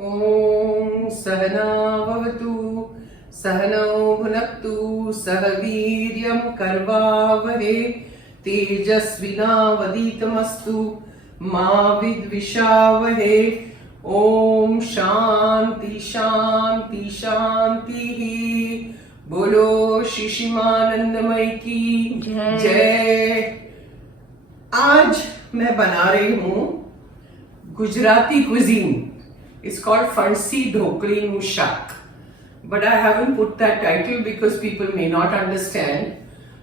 ओम सहना भवतु सहनौ भुनक्तु सह वीर्यं करवावहे तेजस्विनावधीतमस्तु मा विद्विषावहे। ओम शांति शांति शांति। बोलो शिशिमानंदमय की जय। आज मैं बना रही हूँ Gujarati cuisine. It's called Farsi Dhokli Shak. But I haven't put that title because people may not understand.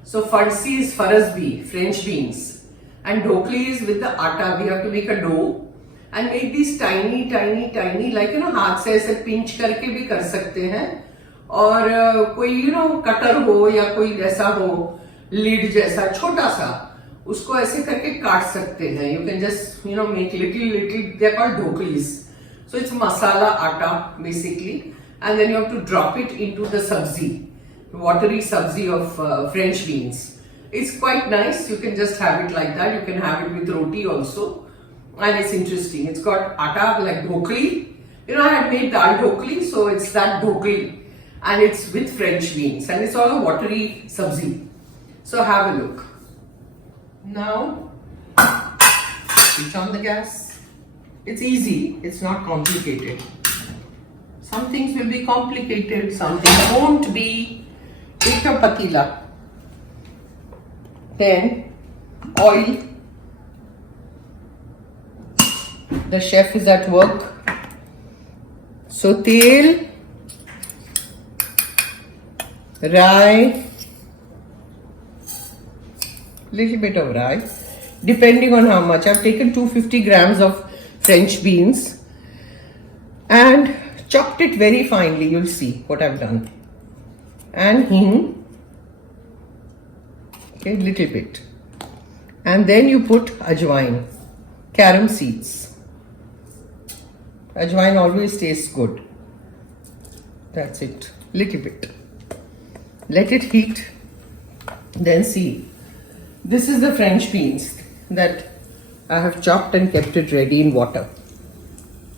So Farsi is Farasbi, French beans. And Dhokli is with the atta. We have to make a dough and make these tiny, tiny, tiny, like हाथ से ऐसे pinch करके भी कर सकते हैं. और कोई कटर हो या कोई ऐसा हो लीड जैसा छोटा सा, उसको ऐसे करके काट सकते हैं. You can just make little. They are called dhoklis. So it's masala atta basically, and then you have to drop it into the sabzi, watery sabzi of French beans. It's quite nice. You can just have it like that. You can have it with roti also, and it's interesting. It's got atta like dhokli. I had made dal dhokli, so it's that dhokli, and it's with French beans, and it's all a watery sabzi. So have a look. Now switch on the gas. It's easy, it's not complicated. Some things will be complicated, some things won't be. Take a patila. Then oil. The chef is at work. So tel, rye, little bit of rye, depending on how much. I've taken 250 grams of French beans and chopped it very finely. You'll see what I've done. And hing, okay, little bit. And then you put ajwain, carom seeds. Ajwain always tastes good. That's it, little bit. Let it heat. Then see, this is the French beans that I have chopped and kept it ready in water.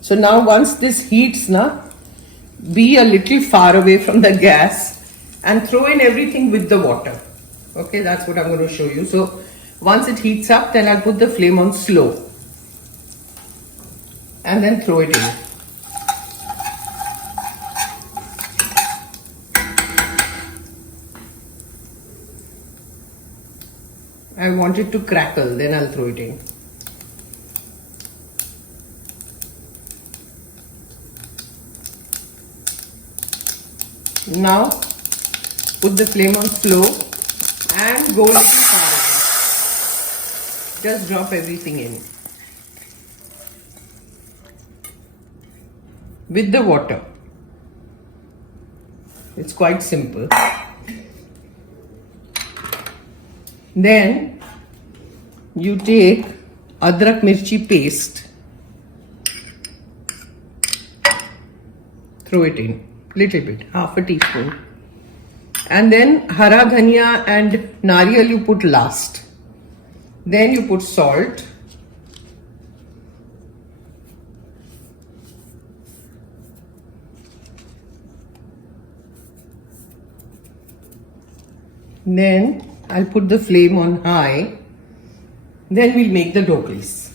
So now once this heats, be a little far away from the gas and throw in everything with the water. Okay, that's what I'm going to show you. So once it heats up, then I'll put the flame on slow and then throw it in. I want it to crackle, then I'll throw it in. Now put the flame on slow and go little far. Just drop everything in with the water. It's quite simple. Then you take adrak mirchi paste, throw it in. Little bit, half a teaspoon. And then hara dhaniya and nariyal you put last. Then you put salt. Then I'll put the flame on high. Then we'll make the dhoklis.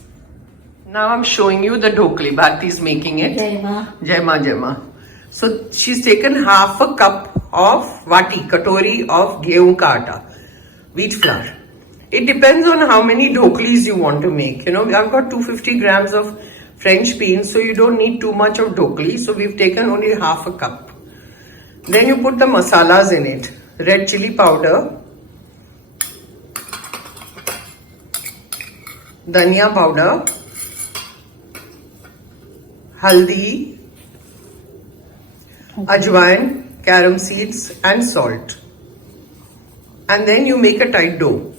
Now I'm showing you the dhokli. Bharti is making it. Jai Ma. Jai Ma, Jai Ma. So she's taken half a cup of katori of gehu ka atta, wheat flour. It depends on how many dhoklis you want to make. I've got 250 grams of French beans, so you don't need too much of dhokli. So we've taken only half a cup. Then you put the masalas in it. Red chilli powder, dhaniya powder, haldi, ajwain, carom seeds and salt. And then you make a tight dough.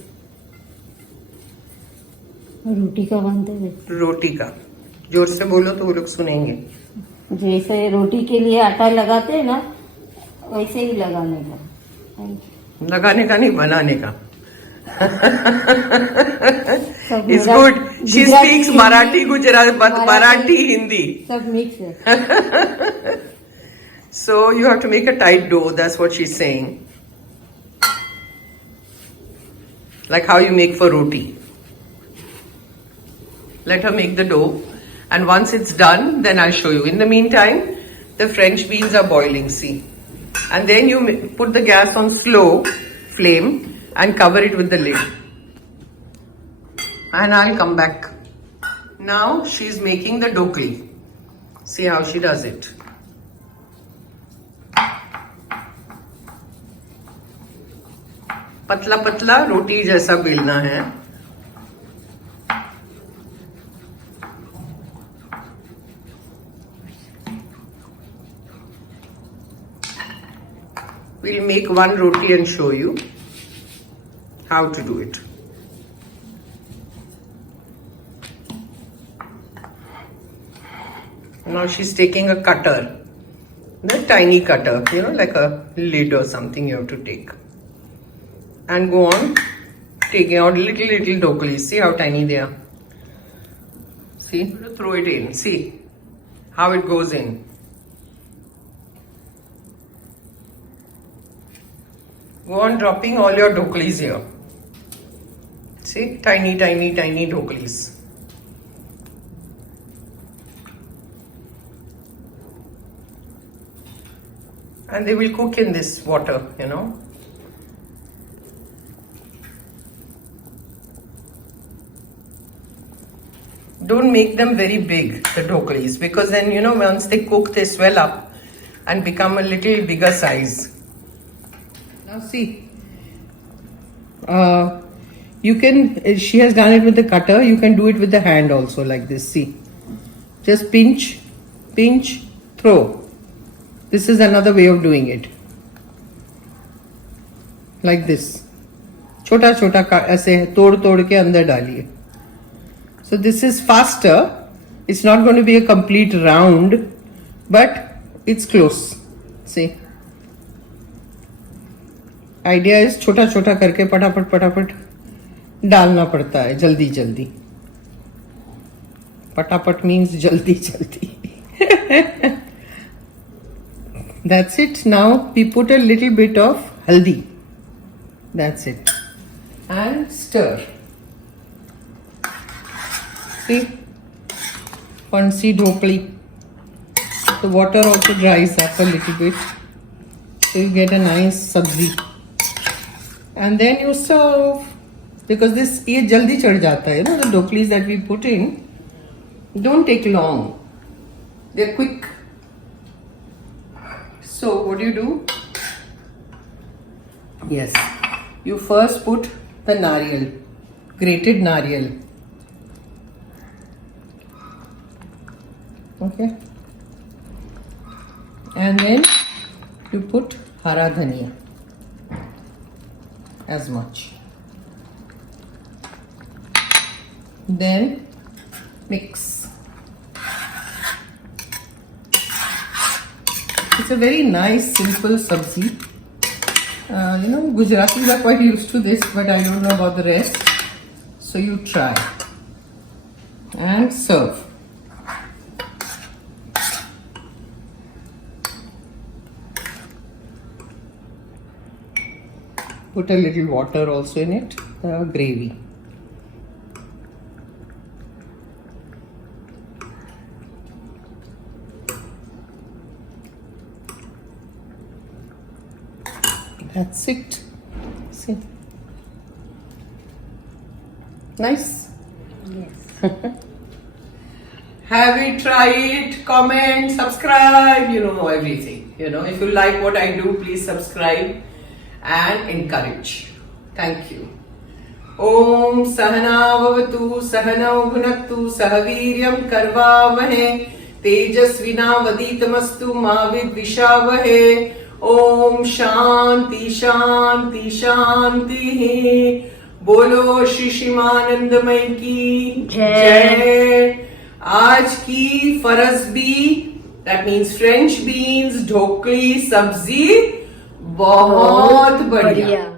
रोटी का बनते हैं. रोटी का जोर से बोलो तो वो लोग सुनेंगे. जैसे रोटी के लिए आटा लगाते हैं ना, वैसे ही लगाने का. लगाने का नहीं, बनाने का. It's good. She speaks Marathi, Gujarati, but Marathi, Hindi. सब मिक्स है. So you have to make a tight dough. That's what she's saying. Like how you make for roti. Let her make the dough. And once it's done, then I'll show you. In the meantime, the French beans are boiling, see. And then you put the gas on slow flame and cover it with the lid. And I'll come back. Now she's making the dhokli. See how she does it. पतला पतला रोटी जैसा बेलना है. We'll make one roti and show you how to do it. Now she's taking a cutter, the tiny cutter, you know, like a lid or something you have to take. And go on taking out little dhoklis. See how tiny they are. See, throw it in. See how it goes in. Go on dropping all your dhoklis here. See, tiny dhoklis. And they will cook in this water, you know. Don't make them very big, the dhoklis, because then, you know, once they cook, they swell up and become a little bigger size. Now see, you can, she has done it with the cutter, you can do it with the hand also like this, see. Just pinch, throw. This is another way of doing it. Like this. छोटा छोटा ऐसे तोड़ के अंदर डालिए. So this is faster. It's not going to be a complete round, but it's close. See. Idea is छोटा छोटा करके फटाफट डालना पड़ता है जल्दी. Patapat means jaldi. That's it. Now we put a little bit of haldi. That's it. And stir. See? Fancy dhokli. The water also dries up a little bit. So you get a nice sabzi. And then you serve. Because this, ye jaldi chad jata hai, you know, the dhoklis that we put in don't take long. They're quick. So what do? Yes. You first put the nariyal, grated nariyal. Okay. And then you put hara dhaniya. As much. Then mix. It's a very nice, simple sabzi. You know, Gujaratis are quite used to this, but I don't know about the rest. So you try. And serve. Put a little water also in it, gravy. That's it. See. Nice? Yes. Have it, try it, comment, subscribe, you know everything. You know, if you like what I do, please subscribe and encourage. Thank you. Om Sahana Vavatu Sahanau Bhunaktu Sahaviryam Karvavahe Tejasvina Vaditamastu Mavid Vishavahe. Om Shanti शांति शांति. बोलो श्री शिमानंदमय की जय. आज की फरसबी, that means French beans ढोकली सब्जी बहुत बढ़िया.